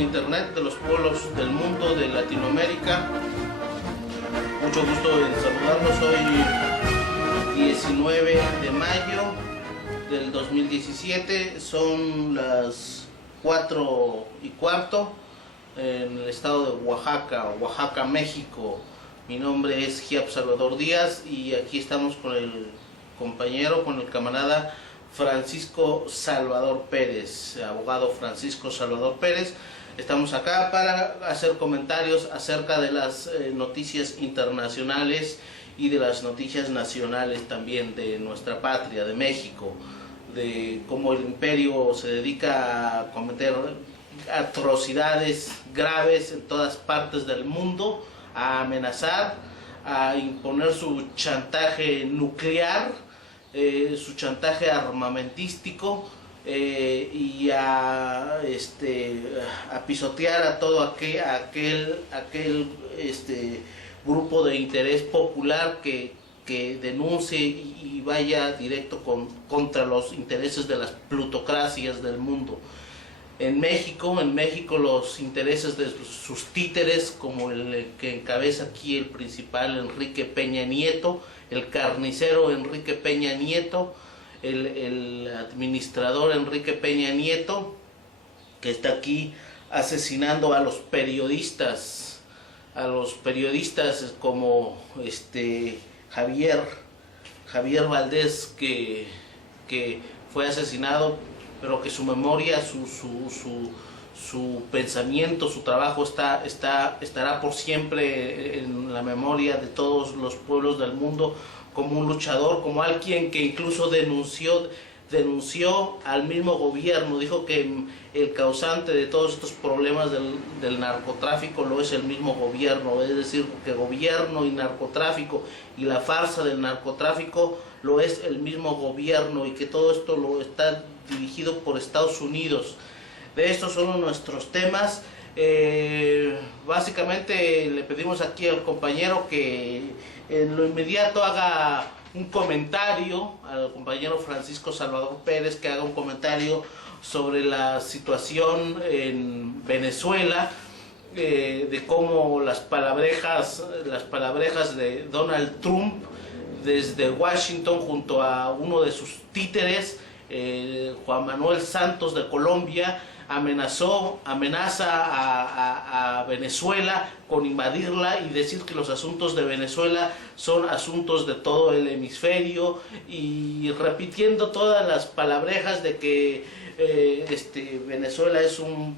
en internet de los pueblos del mundo, de Latinoamérica. Mucho gusto en saludarlos. Hoy 19 de mayo del 2017, son las 4:15 en el estado de Oaxaca, México. Mi nombre es Giap Salvador Díaz y aquí estamos con el compañero, con el camarada Francisco Salvador Pérez, abogado Francisco Salvador Pérez. Estamos acá para hacer comentarios acerca de las noticias internacionales y de las noticias nacionales también de nuestra patria, de México, de cómo el imperio se dedica a cometer atrocidades graves en todas partes del mundo, a amenazar, a imponer su chantaje nuclear, su chantaje armamentístico, y a pisotear a todo aquel grupo de interés popular que denuncie y vaya directo contra los intereses de las plutocracias del mundo. En México los intereses de sus títeres, como el que encabeza aquí el principal, Enrique Peña Nieto, el carnicero Enrique Peña Nieto, el administrador Enrique Peña Nieto, que está aquí asesinando a los periodistas como Javier Valdés, que fue asesinado, pero que su memoria, su pensamiento, su trabajo estará por siempre en la memoria de todos los pueblos del mundo, como un luchador, como alguien que incluso denunció al mismo gobierno. Dijo que el causante de todos estos problemas del narcotráfico lo es el mismo gobierno, es decir, que gobierno y narcotráfico y la farsa del narcotráfico lo es el mismo gobierno, y que todo esto lo está dirigido por Estados Unidos. De estos son nuestros temas. Básicamente le pedimos aquí al compañero que en lo inmediato haga un comentario, al compañero Francisco Salvador Pérez, que haga un comentario sobre la situación en Venezuela, de cómo las palabrejas de Donald Trump desde Washington, junto a uno de sus títeres, Juan Manuel Santos de Colombia, amenaza a Venezuela con invadirla y decir que los asuntos de Venezuela son asuntos de todo el hemisferio, y repitiendo todas las palabrejas de que Venezuela es un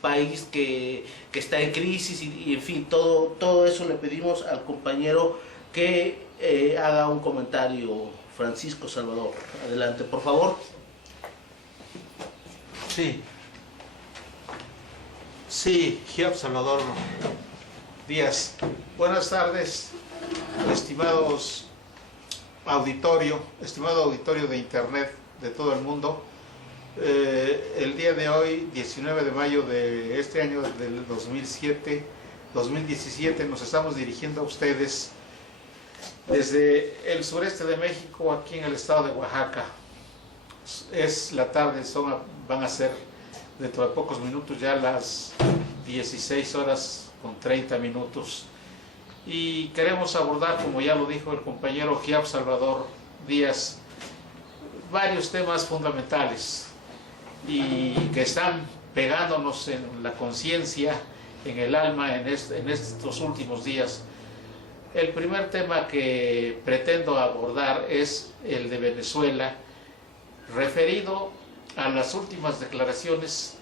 país que está en crisis, y en fin, todo eso le pedimos al compañero que haga un comentario. Francisco Salvador, adelante, por favor. Sí, Giap Salvador Díaz. Buenas tardes, estimado auditorio de internet de todo el mundo. El día de hoy, 19 de mayo de este año del 2017, nos estamos dirigiendo a ustedes desde el sureste de México, aquí en el estado de Oaxaca. Es la tarde, van a ser dentro de pocos minutos ya las 16:30, y queremos abordar, como ya lo dijo el compañero Giap Salvador Díaz, varios temas fundamentales y que están pegándonos en la conciencia, en el alma, en estos últimos días. El primer tema que pretendo abordar es el de Venezuela, referido a las últimas declaraciones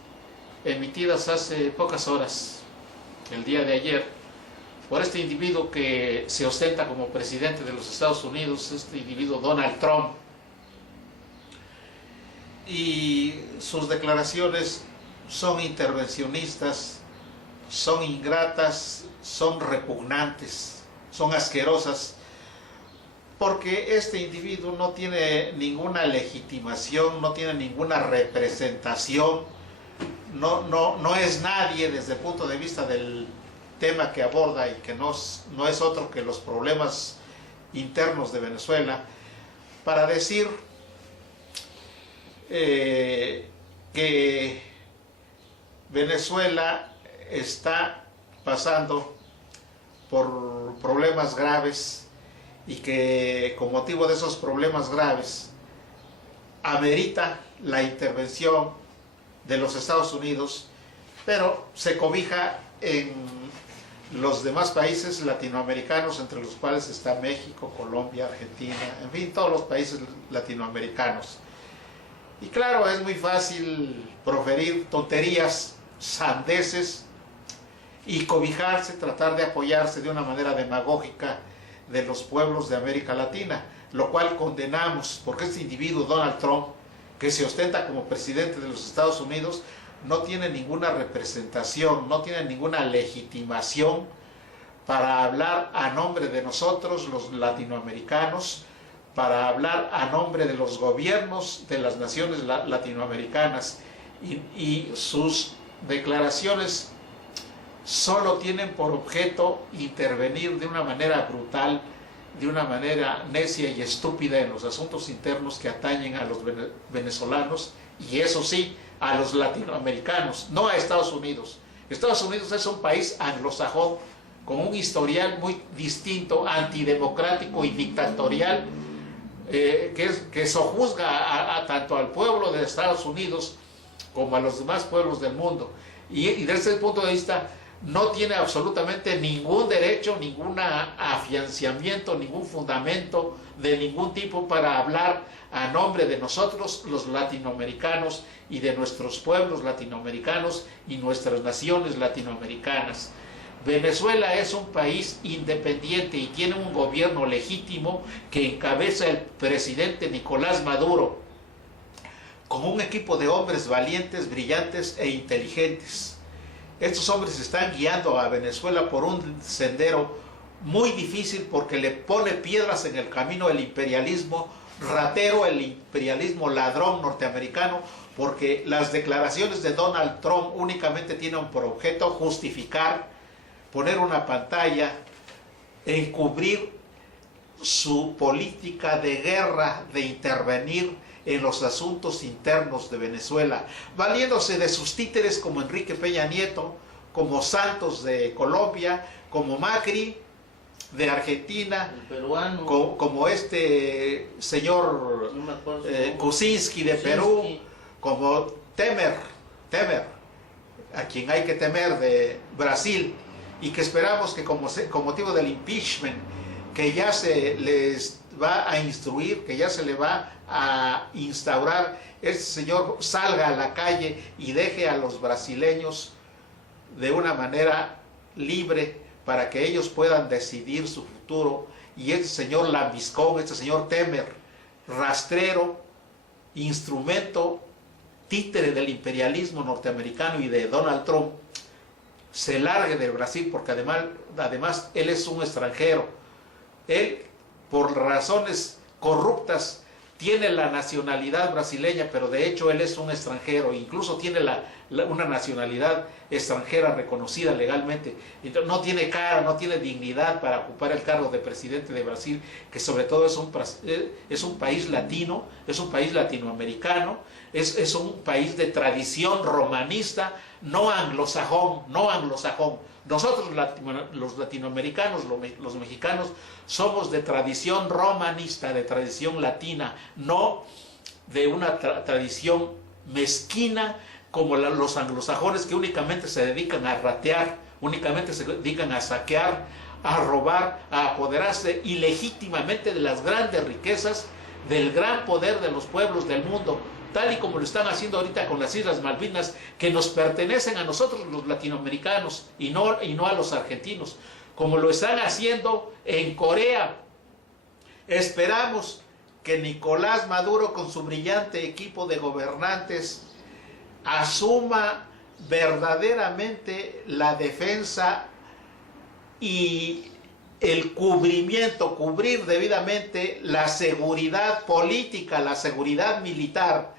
emitidas hace pocas horas, el día de ayer, por este individuo que se ostenta como presidente de los Estados Unidos, este individuo Donald Trump. Y sus declaraciones son intervencionistas, son ingratas, son repugnantes, son asquerosas, porque este individuo no tiene ninguna legitimación, no tiene ninguna representación, no es nadie desde el punto de vista del tema que aborda, y que no es otro que los problemas internos de Venezuela, para decir que Venezuela está pasando por problemas graves y que con motivo de esos problemas graves amerita la intervención de los Estados Unidos, pero se cobija en los demás países latinoamericanos, entre los cuales está México, Colombia, Argentina, en fin, todos los países latinoamericanos. Y claro, es muy fácil proferir tonterías, sandeces, y cobijarse, tratar de apoyarse de una manera demagógica de los pueblos de América Latina, lo cual condenamos, porque este individuo, Donald Trump, que se ostenta como presidente de los Estados Unidos, no tiene ninguna representación, no tiene ninguna legitimación para hablar a nombre de nosotros, los latinoamericanos, para hablar a nombre de los gobiernos de las naciones latinoamericanas, y sus declaraciones solo tienen por objeto intervenir de una manera brutal, de una manera necia y estúpida en los asuntos internos que atañen a los venezolanos, y eso sí, a los latinoamericanos, no a Estados Unidos. Estados Unidos es un país anglosajón con un historial muy distinto, antidemocrático y dictatorial, que sojuzga tanto al pueblo de Estados Unidos como a los demás pueblos del mundo. Y desde ese punto de vista no tiene absolutamente ningún derecho, ningún afianzamiento, ningún fundamento de ningún tipo para hablar a nombre de nosotros, los latinoamericanos, y de nuestros pueblos latinoamericanos y nuestras naciones latinoamericanas. Venezuela es un país independiente y tiene un gobierno legítimo que encabeza el presidente Nicolás Maduro, con un equipo de hombres valientes, brillantes e inteligentes. Estos hombres están guiando a Venezuela por un sendero muy difícil, porque le pone piedras en el camino el imperialismo ratero, el imperialismo ladrón norteamericano, porque las declaraciones de Donald Trump únicamente tienen por objeto justificar, poner una pantalla, encubrir su política de guerra, de intervenir en los asuntos internos de Venezuela, valiéndose de sus títeres como Enrique Peña Nieto, como Santos de Colombia, como Macri de Argentina, el peruano, como este señor Kuczynski de Perú, como Temer, a quien hay que temer, de Brasil, y que esperamos que con motivo del impeachment que ya se les va a instruir, que ya se le va a instaurar, este señor salga a la calle y deje a los brasileños de una manera libre para que ellos puedan decidir su futuro. Y este señor lambiscón, este señor Temer, rastrero, instrumento, títere del imperialismo norteamericano y de Donald Trump, se largue del Brasil, porque además él es un extranjero. Él, por razones corruptas, tiene la nacionalidad brasileña, pero de hecho él es un extranjero, incluso tiene una nacionalidad extranjera reconocida legalmente. Entonces, no tiene cara, no tiene dignidad para ocupar el cargo de presidente de Brasil, que sobre todo es un país latino, es un país latinoamericano, es un país de tradición romanista, no anglosajón. Nosotros los latinoamericanos, los mexicanos, somos de tradición romanista, de tradición latina, no de una tradición mezquina como los anglosajones, que únicamente se dedican a ratear, únicamente se dedican a saquear, a robar, a apoderarse ilegítimamente de las grandes riquezas, del gran poder de los pueblos del mundo, tal y como lo están haciendo ahorita con las Islas Malvinas, que nos pertenecen a nosotros los latinoamericanos y no a los argentinos, como lo están haciendo en Corea. Esperamos que Nicolás Maduro, con su brillante equipo de gobernantes, asuma verdaderamente la defensa y el cubrir debidamente la seguridad política, la seguridad militar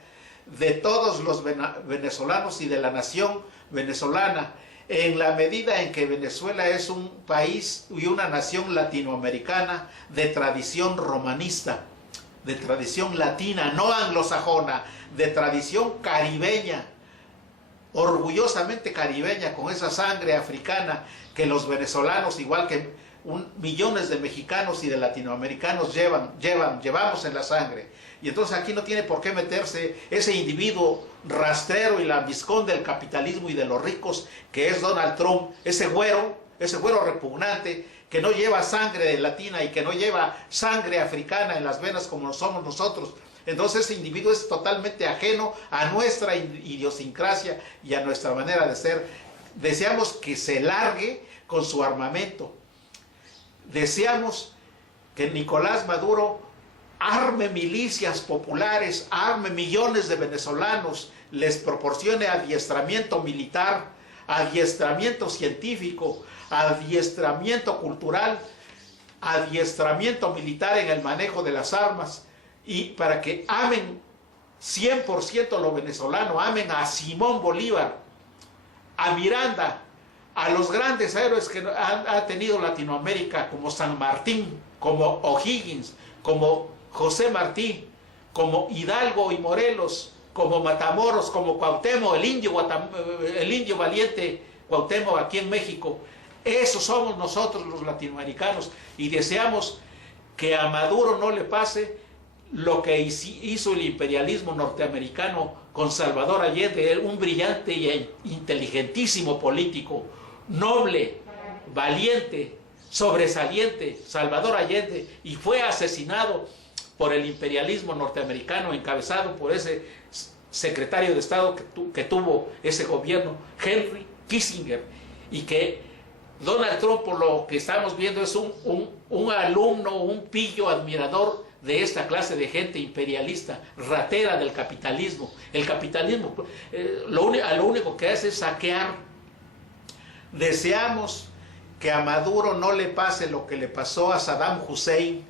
de todos los venezolanos y de la nación venezolana, en la medida en que Venezuela es un país y una nación latinoamericana de tradición romanista, de tradición latina, no anglosajona, de tradición caribeña, orgullosamente caribeña, con esa sangre africana que los venezolanos, igual que millones de mexicanos y de latinoamericanos llevamos en la sangre. Y entonces aquí no tiene por qué meterse ese individuo rastrero y lambiscón del capitalismo y de los ricos que es Donald Trump, ese güero repugnante que no lleva sangre latina y que no lleva sangre africana en las venas como somos nosotros. Entonces ese individuo es totalmente ajeno a nuestra idiosincrasia y a nuestra manera de ser. Deseamos que se largue con su armamento. Deseamos que Nicolás Maduro arme milicias populares, arme millones de venezolanos, les proporcione adiestramiento militar, adiestramiento científico, adiestramiento cultural, adiestramiento militar en el manejo de las armas, y para que amen 100% lo venezolano, amen a Simón Bolívar, a Miranda, a los grandes héroes que ha tenido Latinoamérica, como San Martín, como O'Higgins, como José Martí, como Hidalgo y Morelos, como Matamoros, como Cuauhtémoc, el indio valiente Cuauhtémoc aquí en México. Esos somos nosotros los latinoamericanos, y deseamos que a Maduro no le pase lo que hizo el imperialismo norteamericano con Salvador Allende, un brillante e inteligentísimo político, noble, valiente, sobresaliente, Salvador Allende, y fue asesinado por el imperialismo norteamericano encabezado por ese secretario de Estado que tuvo ese gobierno, Henry Kissinger, y que Donald Trump, por lo que estamos viendo, es un alumno, un pillo admirador de esta clase de gente imperialista, ratera del capitalismo. El capitalismo lo único que hace es saquear. Deseamos que a Maduro no le pase lo que le pasó a Saddam Hussein,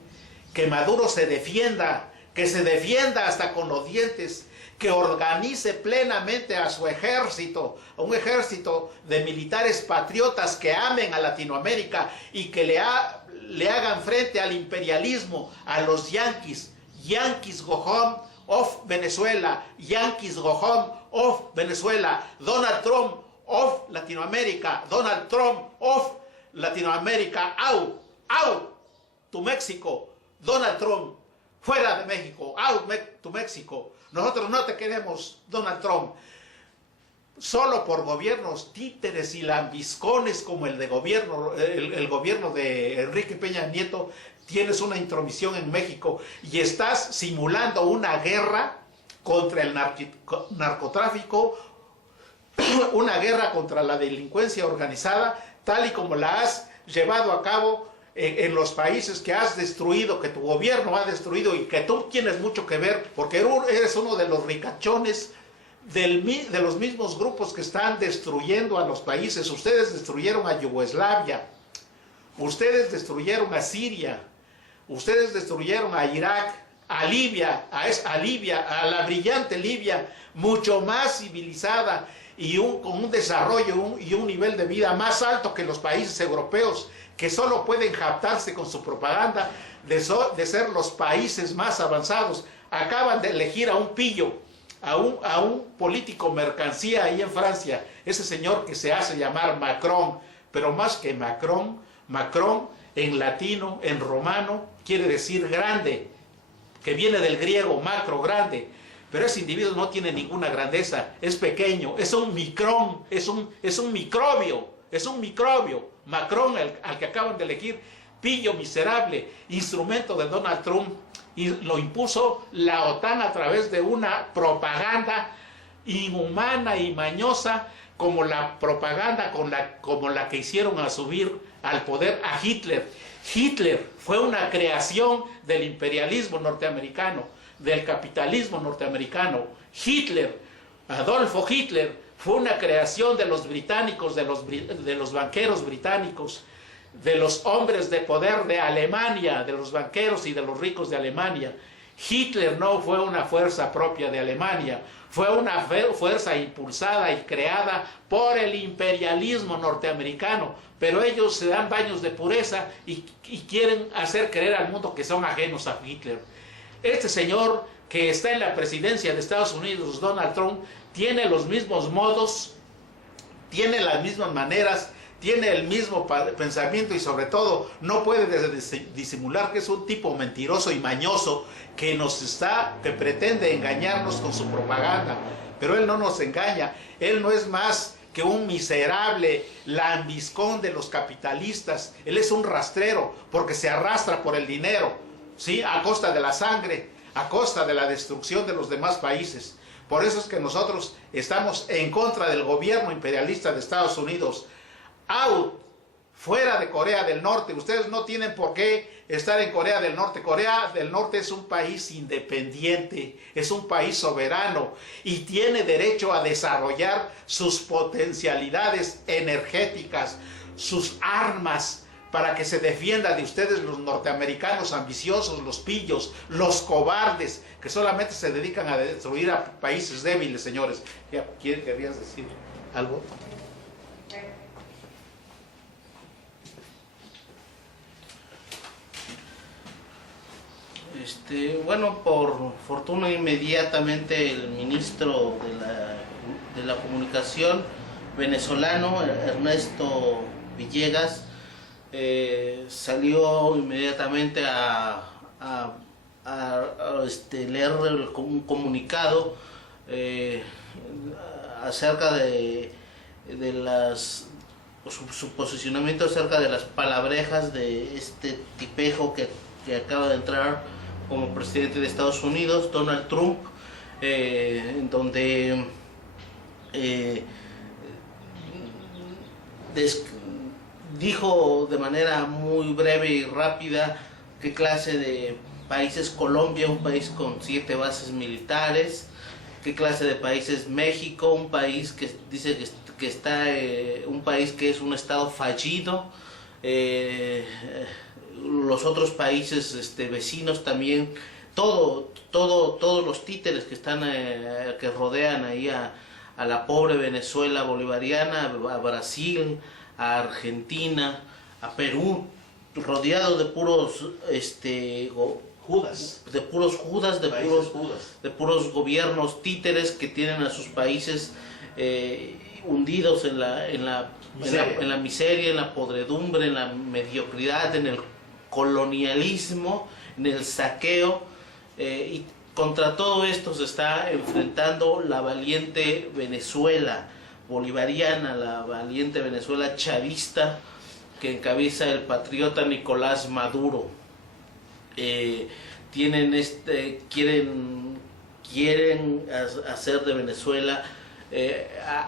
que Maduro se defienda, que se defienda hasta con los dientes, que organice plenamente a su ejército, a un ejército de militares patriotas que amen a Latinoamérica y que le hagan frente al imperialismo, a los yanquis. Yanquis go home of Venezuela, Yanquis go home of Venezuela, Donald Trump of Latinoamérica, Donald Trump of Latinoamérica, out to México, Donald Trump, fuera de México, out to México. Nosotros no te queremos, Donald Trump. Solo por gobiernos títeres y lambiscones como el gobierno de Enrique Peña Nieto tienes una intromisión en México y estás simulando una guerra contra el narcotráfico, una guerra contra la delincuencia organizada, tal y como la has llevado a cabo en los países que has destruido, que tu gobierno ha destruido y que tú tienes mucho que ver, porque eres uno de los ricachones de los mismos grupos que están destruyendo a los países. Ustedes destruyeron a Yugoslavia, ustedes destruyeron a Siria, ustedes destruyeron a Irak, a Libia, a la brillante Libia, mucho más civilizada y con un desarrollo y un nivel de vida más alto que los países europeos, que solo pueden jactarse con su propaganda de ser los países más avanzados. Acaban de elegir a un pillo, a un político mercancía ahí en Francia, ese señor que se hace llamar Macron, pero más que Macron en latino, en romano, quiere decir grande, que viene del griego macro, grande. Pero ese individuo no tiene ninguna grandeza, es pequeño, es un micrón, es un microbio. Macron, al que acaban de elegir, pillo miserable, instrumento de Donald Trump, y lo impuso la OTAN a través de una propaganda inhumana y mañosa, como la propaganda como la que hicieron a subir al poder a Hitler. Hitler fue una creación del imperialismo norteamericano, del capitalismo norteamericano. Adolfo Hitler, fue una creación de los británicos, de los banqueros británicos, de los hombres de poder de Alemania, de los banqueros y de los ricos de Alemania. Hitler no fue una fuerza propia de Alemania, fue una fuerza impulsada y creada por el imperialismo norteamericano, pero ellos se dan baños de pureza y quieren hacer creer al mundo que son ajenos a Hitler. Este señor que está en la presidencia de Estados Unidos, Donald Trump, tiene los mismos modos, tiene las mismas maneras, tiene el mismo pensamiento y sobre todo no puede disimular que es un tipo mentiroso y mañoso que que pretende engañarnos con su propaganda. Pero él no nos engaña, él no es más que un miserable lambiscón de los capitalistas. Él es un rastrero porque se arrastra por el dinero, ¿sí? A costa de la sangre, a costa de la destrucción de los demás países. Por eso es que nosotros estamos en contra del gobierno imperialista de Estados Unidos. Out, fuera de Corea del Norte. Ustedes no tienen por qué estar en Corea del Norte. Corea del Norte es un país independiente, es un país soberano y tiene derecho a desarrollar sus potencialidades energéticas, sus armas, para que se defienda de ustedes los norteamericanos ambiciosos, los pillos, los cobardes, que solamente se dedican a destruir a países débiles, señores. ¿Querías decir algo? Bueno, por fortuna inmediatamente el ministro de la comunicación venezolano, Ernesto Villegas, salió inmediatamente a leer un comunicado acerca de su posicionamiento acerca de las palabrejas de este tipejo que acaba de entrar como presidente de Estados Unidos, Donald Trump, en donde dijo de manera muy breve y rápida qué clase de país es Colombia, un país con 7 bases militares, qué clase de país es México, un país que dice que está un país que es un estado fallido, los otros países vecinos también, todos los títeres que están que rodean ahí a la pobre Venezuela bolivariana, a Brasil, a Argentina, a Perú, rodeado de puros Judas. De puros Judas, de puros gobiernos títeres que tienen a sus países hundidos en la miseria, en la podredumbre, en la mediocridad, en el colonialismo, en el saqueo, y contra todo esto se está enfrentando la valiente Venezuela bolivariana, la valiente Venezuela chavista que encabeza el patriota Nicolás Maduro. Quieren hacer de Venezuela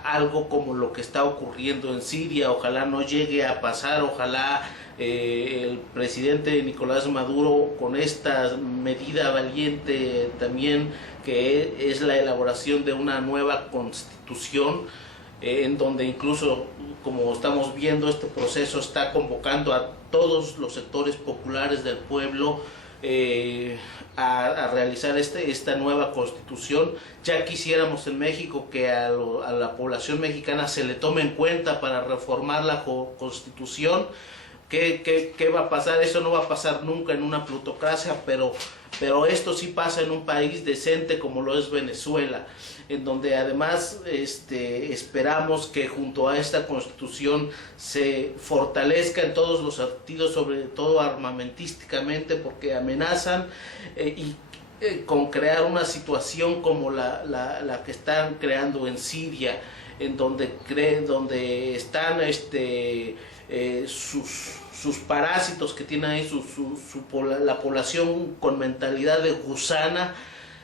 algo como lo que está ocurriendo en Siria. Ojalá no llegue a pasar, ojalá el presidente Nicolás Maduro, con esta medida valiente también, que es la elaboración de una nueva constitución, en donde incluso, como estamos viendo, este proceso está convocando a todos los sectores populares del pueblo a realizar esta nueva constitución. Ya quisiéramos en México que a la población mexicana se le tome en cuenta para reformar la constitución. ¿Qué va a pasar? Eso no va a pasar nunca en una plutocracia, pero esto sí pasa en un país decente como lo es Venezuela, en donde además esperamos que junto a esta constitución se fortalezca en todos los sentidos, sobre todo armamentísticamente, porque amenazan con crear una situación como la que están creando en Siria, en donde están sus parásitos que tienen ahí, la población con mentalidad de gusana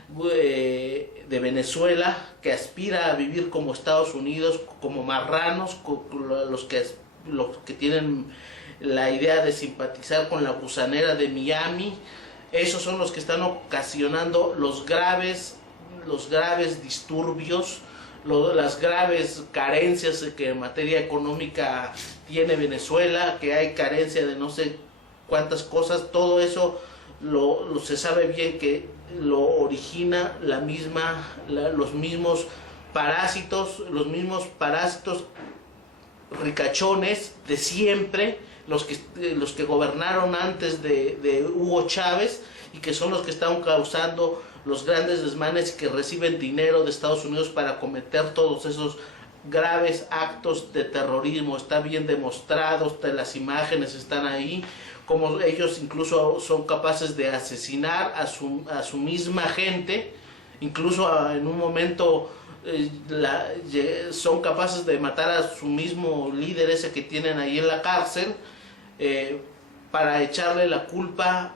de Venezuela, que aspira a vivir como Estados Unidos, como marranos, los que tienen la idea de simpatizar con la gusanera de Miami. Esos son los que están ocasionando los graves disturbios, las graves carencias que en materia económica tiene Venezuela, que hay carencia de no sé cuántas cosas. Todo eso se sabe bien que lo origina los mismos parásitos ricachones de siempre, los que gobernaron antes de Hugo Chávez, y que son los que están causando los grandes desmanes y que reciben dinero de Estados Unidos para cometer todos esos graves actos de terrorismo. Está bien demostrado, las imágenes están ahí, como ellos incluso son capaces de asesinar a su misma gente, incluso en un momento son capaces de matar a su mismo líder, ese que tienen ahí en la cárcel, para echarle la culpa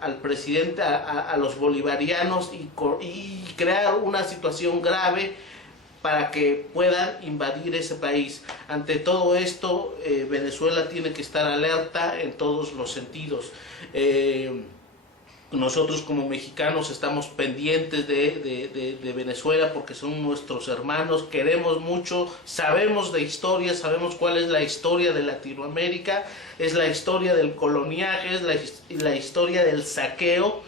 al presidente, a los bolivarianos, y crear una situación grave para que puedan invadir ese país. Ante todo esto, Venezuela tiene que estar alerta en todos los sentidos. Nosotros como mexicanos estamos pendientes de Venezuela porque son nuestros hermanos, queremos mucho, sabemos de historia, sabemos cuál es la historia de Latinoamérica, es la historia del coloniaje, es la historia del saqueo.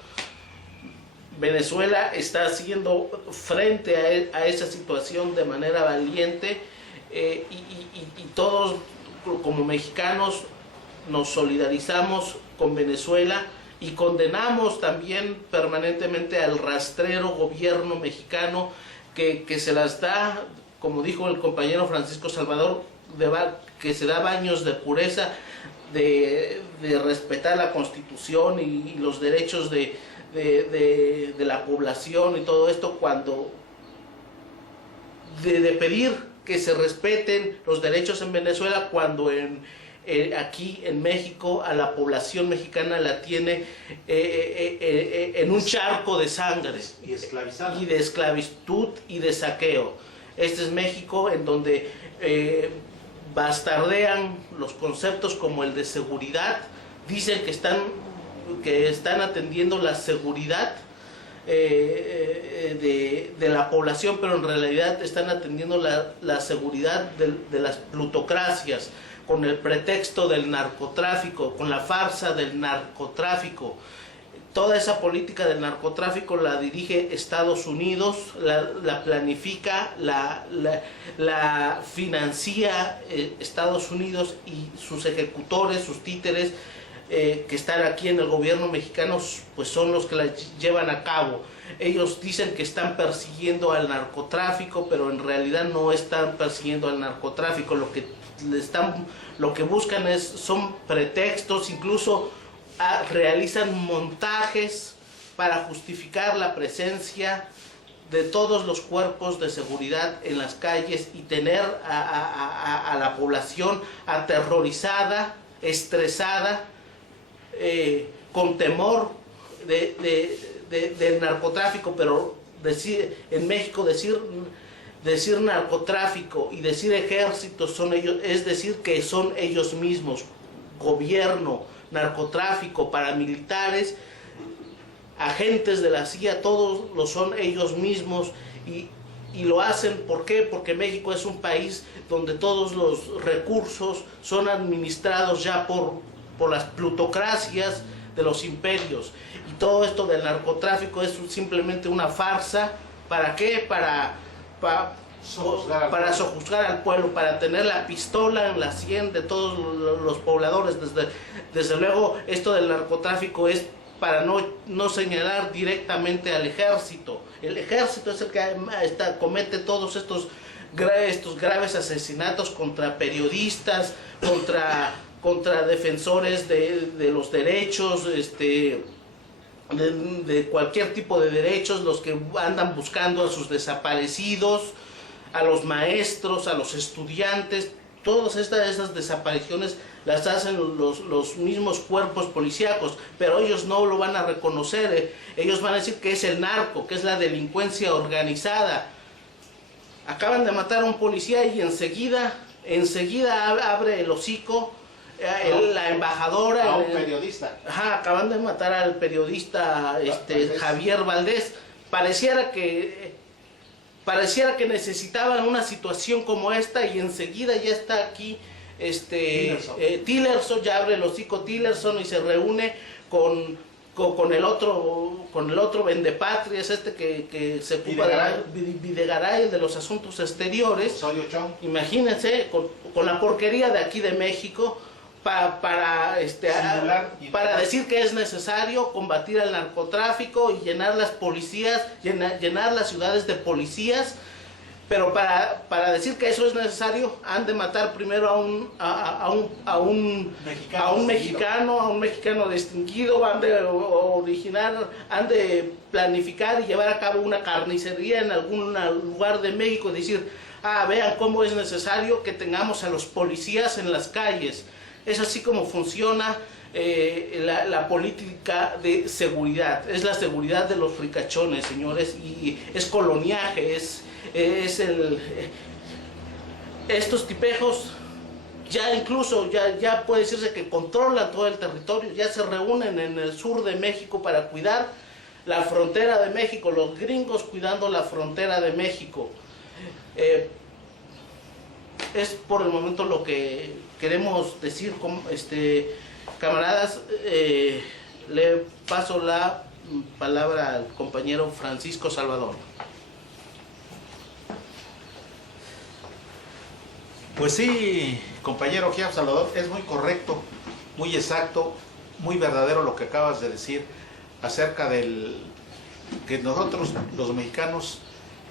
Venezuela está haciendo frente a esa situación de manera valiente, y todos como mexicanos nos solidarizamos con Venezuela y condenamos también permanentemente al rastrero gobierno mexicano que se las da, como dijo el compañero Francisco Salvador, que se da baños de pureza, de respetar la Constitución y los derechos de la población y todo esto, cuando de pedir que se respeten los derechos en Venezuela, cuando aquí en México a la población mexicana la tiene en un charco de sangre y esclavizada, y de esclavitud y de saqueo. Este es México en donde bastardean los conceptos como el de seguridad, dicen que están atendiendo la seguridad de la población, pero en realidad están atendiendo la seguridad de las plutocracias, con el pretexto del narcotráfico, con la farsa del narcotráfico. Toda esa política del narcotráfico la dirige Estados Unidos, la planifica, la financia Estados Unidos, y sus ejecutores, sus títeres, que están aquí en el gobierno mexicano, pues son los que la llevan a cabo. Ellos dicen que están persiguiendo al narcotráfico, pero en realidad no están persiguiendo al narcotráfico. Lo que buscan son pretextos, incluso realizan montajes para justificar la presencia de todos los cuerpos de seguridad en las calles y tener a la población aterrorizada, estresada, con temor del narcotráfico. Pero en México decir narcotráfico y decir ejército es decir que son ellos mismos: gobierno, narcotráfico, paramilitares, agentes de la CIA, todos lo son ellos mismos, y lo hacen. ¿Por qué? Porque México es un país donde todos los recursos son administrados ya por las plutocracias de los imperios, y todo esto del narcotráfico es simplemente una farsa. ¿Para qué? Para sojuzgar al pueblo, para tener la pistola en la sien de todos los pobladores. Desde luego, esto del narcotráfico es para no señalar directamente al ejército. El ejército es el que comete todos estos graves asesinatos contra periodistas, contra defensores de los derechos, de cualquier tipo de derechos, los que andan buscando a sus desaparecidos, a los maestros, a los estudiantes. Todas esas desapariciones las hacen los mismos cuerpos policíacos, pero ellos no lo van a reconocer. Ellos van a decir que es el narco, que es la delincuencia organizada. Acaban de matar a un policía y enseguida abre el hocico la embajadora, a un periodista. Acaban de matar al periodista Javier Valdés. Pareciera que necesitaban una situación como esta, y enseguida ya está aquí Tillerson, ya abre el hocico Tillerson y se reúne con el otro vendepatrias, que se ocupa de Videgaray, de los asuntos exteriores. Osorio Chong. Imagínense, con la porquería de aquí de México, para decir que es necesario combatir al narcotráfico y llenar las policías, llenar las ciudades de policías, pero para decir que eso es necesario han de matar primero a un mexicano distinguido, han de planificar y llevar a cabo una carnicería en algún lugar de México y decir, vean cómo es necesario que tengamos a los policías en las calles. Es así como funciona la política de seguridad. Es la seguridad de los ricachones, señores, y es coloniaje, estos tipejos ya incluso ya puede decirse que controlan todo el territorio, ya se reúnen en el sur de México para cuidar la frontera de México, los gringos cuidando la frontera de México. Es por el momento lo que queremos decir, camaradas. Le paso la palabra al compañero Francisco Salvador. Pues sí, compañero Giap Salvador, es muy correcto, muy exacto, muy verdadero lo que acabas de decir acerca del que nosotros los mexicanos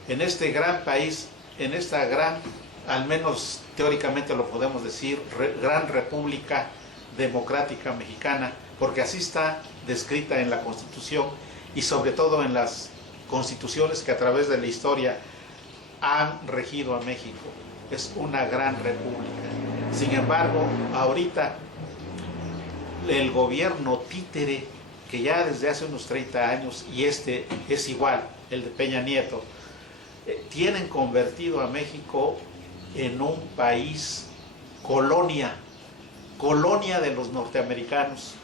en este gran país, en esta gran, al menos teóricamente lo podemos decir, gran república democrática mexicana, porque así está descrita en la Constitución y sobre todo en las constituciones que a través de la historia han regido a México. Es una gran república. Sin embargo, ahorita el gobierno títere, que ya desde hace unos 30 años, y este es igual, el de Peña Nieto, tienen convertido a México en un país colonia de los norteamericanos,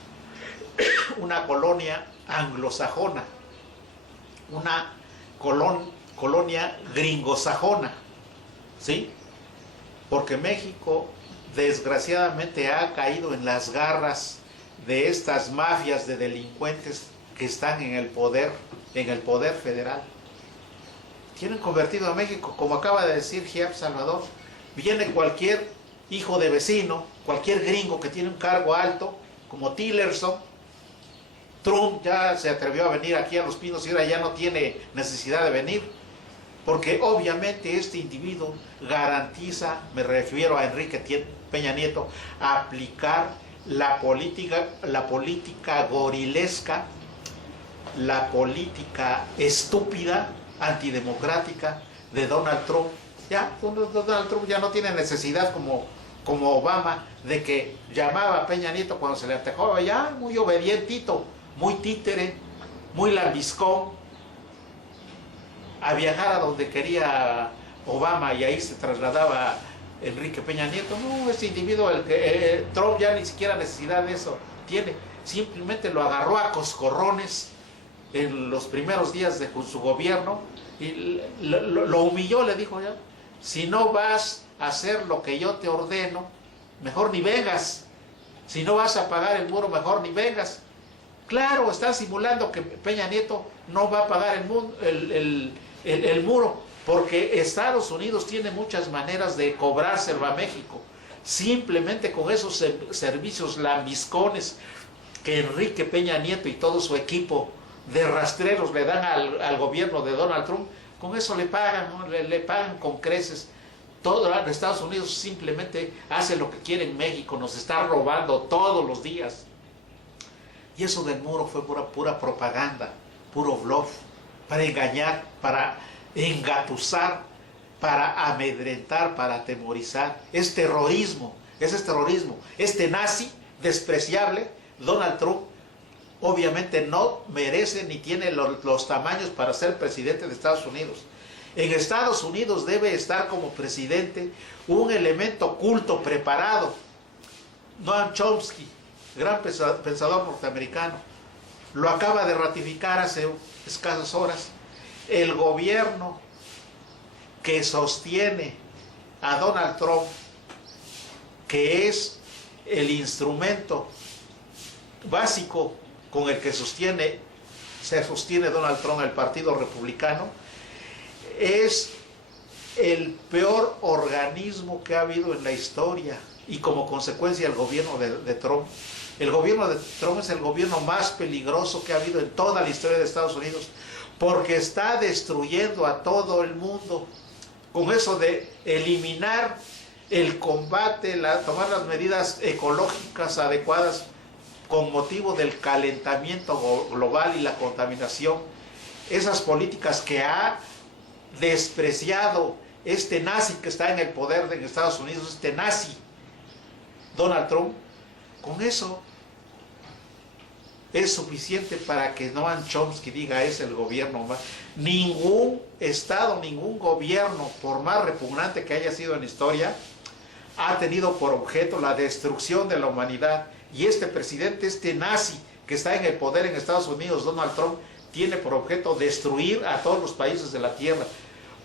una colonia anglosajona, una colonia gringosajona, ¿sí? Porque México desgraciadamente ha caído en las garras de estas mafias de delincuentes que están en el poder federal. Tienen convertido a México, como acaba de decir Giap Salvador, viene cualquier hijo de vecino, cualquier gringo que tiene un cargo alto, como Tillerson. Trump ya se atrevió a venir aquí a Los Pinos y ahora ya no tiene necesidad de venir, porque obviamente este individuo garantiza, me refiero a Enrique Peña Nieto, aplicar la política gorilesca, la política estúpida, antidemocrática de Donald Trump. Ya Donald Trump ya no tiene necesidad como Obama de que llamaba a Peña Nieto cuando se le antojaba, ya muy obedientito, muy títere, muy lambiscón, a viajar a donde quería Obama y ahí se trasladaba Enrique Peña Nieto. No, ese individuo, Trump ya ni siquiera necesidad de eso tiene, simplemente lo agarró a coscorrones en los primeros días de su gobierno y lo humilló, le dijo, ya, si no vas a hacer lo que yo te ordeno, mejor ni vengas, si no vas a pagar el muro, mejor ni vengas. Claro, están simulando que Peña Nieto no va a pagar el muro, porque Estados Unidos tiene muchas maneras de cobrárselo a México, simplemente con esos servicios lambiscones que Enrique Peña Nieto y todo su equipo de rastreros le dan al gobierno de Donald Trump. Con eso le pagan, ¿no? le pagan con creces. Todo Estados Unidos simplemente hace lo que quiere en México, nos está robando todos los días. Y eso del muro fue pura propaganda, puro bluff, para engañar, para engatusar, para amedrentar, para atemorizar. Es terrorismo, ese es terrorismo. Este nazi despreciable, Donald Trump, obviamente no merece ni tiene los tamaños para ser presidente de Estados Unidos. En Estados Unidos debe estar como presidente un elemento culto, preparado. Noam Chomsky, gran pensador norteamericano, lo acaba de ratificar hace escasas horas. El gobierno que sostiene a Donald Trump, que es el instrumento básico con el que se sostiene Donald Trump, el Partido Republicano, es el peor organismo que ha habido en la historia y como consecuencia el gobierno de Trump. El gobierno de Trump es el gobierno más peligroso que ha habido en toda la historia de Estados Unidos, porque está destruyendo a todo el mundo con eso de eliminar el combate, tomar las medidas ecológicas adecuadas con motivo del calentamiento global y la contaminación. Esas políticas que ha despreciado este nazi que está en el poder en Estados Unidos, este nazi Donald Trump, con eso es suficiente para que Noam Chomsky diga es el gobierno más. Ningún estado, ningún gobierno, por más repugnante que haya sido en la historia, ha tenido por objeto la destrucción de la humanidad. Y este presidente, este nazi que está en el poder en Estados Unidos, Donald Trump, tiene por objeto destruir a todos los países de la tierra,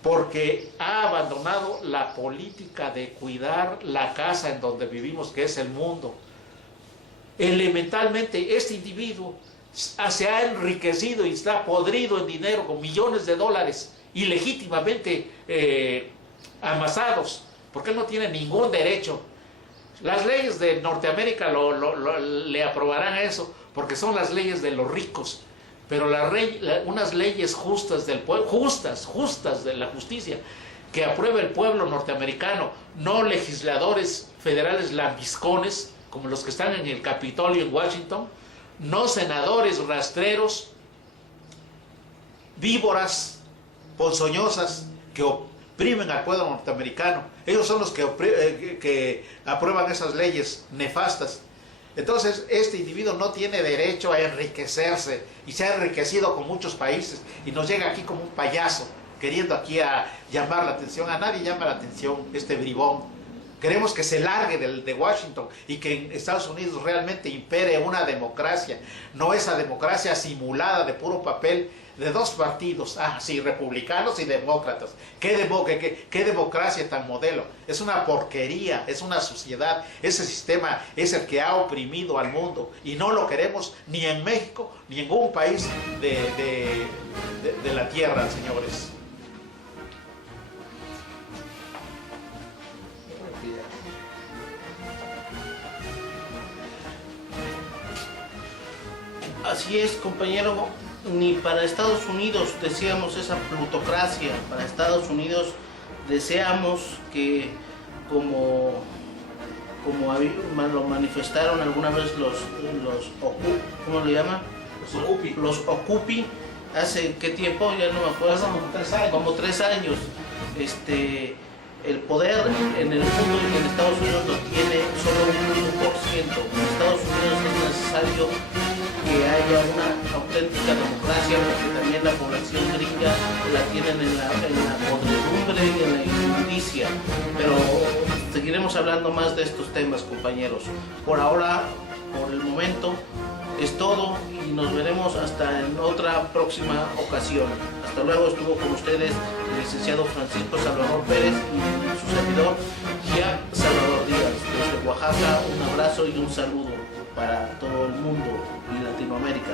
porque ha abandonado la política de cuidar la casa en donde vivimos, que es el mundo. Elementalmente, este individuo se ha enriquecido y está podrido en dinero con millones de dólares ilegítimamente amasados, porque él no tiene ningún derecho. Las leyes de Norteamérica le aprobarán eso, porque son las leyes de los ricos, pero unas leyes justas del pueblo, justas de la justicia, que apruebe el pueblo norteamericano, no legisladores federales lambiscones, como los que están en el Capitolio en Washington, no senadores rastreros, víboras ponzoñosas que oprimen al pueblo norteamericano. Ellos son los que aprueban esas leyes nefastas. Entonces, este individuo no tiene derecho a enriquecerse, y se ha enriquecido con muchos países, y nos llega aquí como un payaso, queriendo aquí a llamar la atención. A nadie llama la atención este bribón. Queremos que se largue de Washington y que en Estados Unidos realmente impere una democracia, no esa democracia simulada de puro papel de dos partidos, sí, republicanos y demócratas. ¿Qué democracia tan modelo? Es una porquería, es una suciedad. Ese sistema es el que ha oprimido al mundo y no lo queremos ni en México ni en ningún país de la tierra, señores. Así es, compañero, ni para Estados Unidos deseamos esa plutocracia. Para Estados Unidos deseamos que, como lo manifestaron alguna vez ¿cómo le llaman? Los Ocupi, hace ¿qué tiempo? Ya no me acuerdo. Como 3 años. El poder en el mundo y en Estados Unidos lo tiene solo un 1%. En Estados Unidos es necesario que haya una auténtica democracia, porque también la población gringa la tienen en la podredumbre y en la injusticia. Pero seguiremos hablando más de estos temas, compañeros. Por ahora, por el momento, es todo y nos veremos hasta en otra próxima ocasión. Hasta luego. Estuvo con ustedes el licenciado Francisco Salvador Pérez y su servidor Gia Salvador Díaz desde Oaxaca. Un abrazo y un saludo para todo el mundo y Latinoamérica.